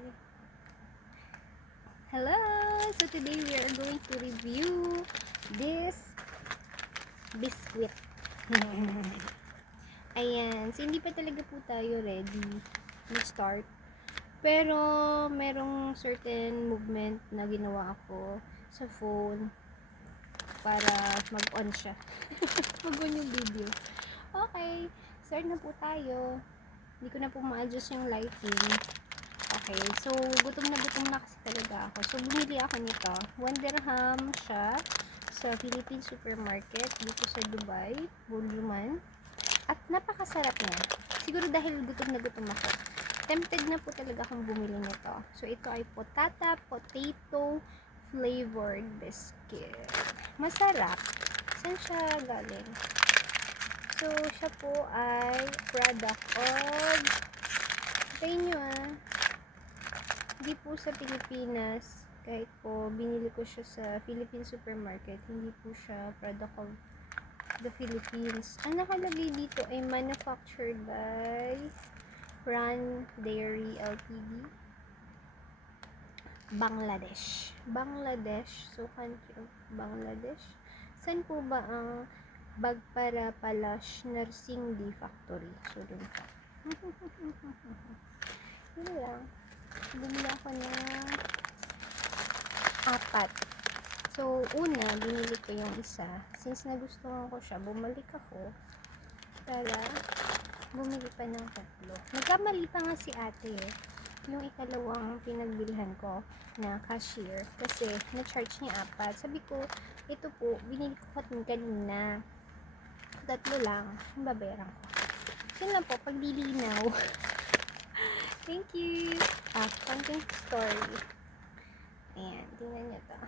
nangyari? Hello! So today we are going to review this biscuit. Ayan. So hindi pa talaga po tayo ready mag-start. Pero merong certain movement na ginawa ako sa phone para mag-on siya. Mag-on yung video. Okay. Start na po tayo. Hindi ko na po ma-adjust yung lighting. Okay, so gutom na kasi talaga ako. So bumili ako nito. 1 dirham siya sa Philippine supermarket dito sa Dubai, Buluman. At napakasarap niya. Siguro dahil gutom na ako. Tempted na po talaga akong bumili nito. So ito ay potato flavored biscuit. Masarap. Saan siya galing? So siya po ay product of, tayo nyo hindi po sa Pilipinas, kahit po binili ko siya sa Philippine supermarket, hindi po siya product of the Philippines. Ang nakalagay dito ay manufactured by Pran Dairy Ltd, Bangladesh. So country of Bangladesh. Saan po ba ang Bagpara Palash Nursing D Factory? So dun po. Yun lang. Bumili ako ng 4. So, una, binili ko yung isa. Since nagustuhan ko siya, bumalik ako para bumili pa ng 3. Nagkamali pa nga si ate yung ikalawang pinagbilhan ko na cashier kasi na-charge niya 4. Sabi ko, ito po, binili ko kanina. 3 lang, yung babayaran ko. Yun lang po, paglilinaw. Thank you. Content story. Ayan, tingnan nyo to.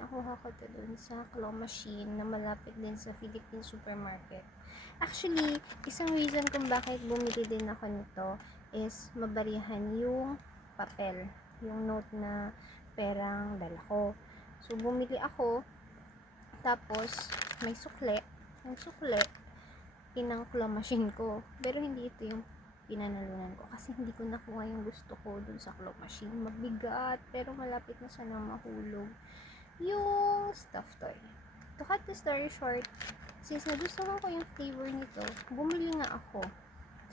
Nakuha ko to dun sa claw machine na malapit din sa Philippine supermarket. Actually, isang reason kung bakit bumili din ako nito is mabarihan yung papel, yung note na perang dala ko. So, bumili ako, tapos may sukle. Yung sukle, pinang claw machine ko. Pero hindi ito yung pinanalunan ko kasi hindi ko nakuha yung gusto ko dun sa claw machine. Mabigat, pero malapit na siya nang mahulog yung stuffed toy. To cut the story short, since nagustuhan ko yung flavor nito, bumili nga ako.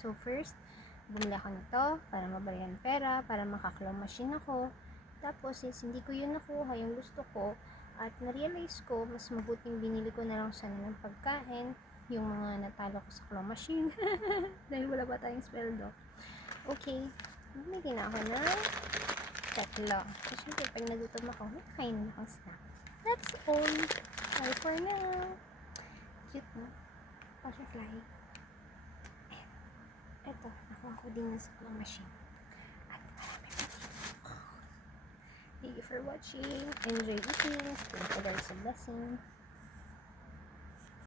So first, bumili ako nito para mabayan pera, para maka-claw machine ako. Tapos since hindi ko yun nakuha yung gusto ko, at na-realize ko, mas mabuting binili ko na lang sana ng pagkain, yung mga natalo ko sa claw machine. Dahil wala pa tayong sweldo. Okay, bumili na ako ng 3. So, syempre, pag nagutom ako, kain na akong snack. That's all. Bye for now. Cute, no? Butterfly. Eto, nakuha ko din sa claw machine. At marami pa din. Thank you for watching. Enjoy eating. Thank you guys for blessing.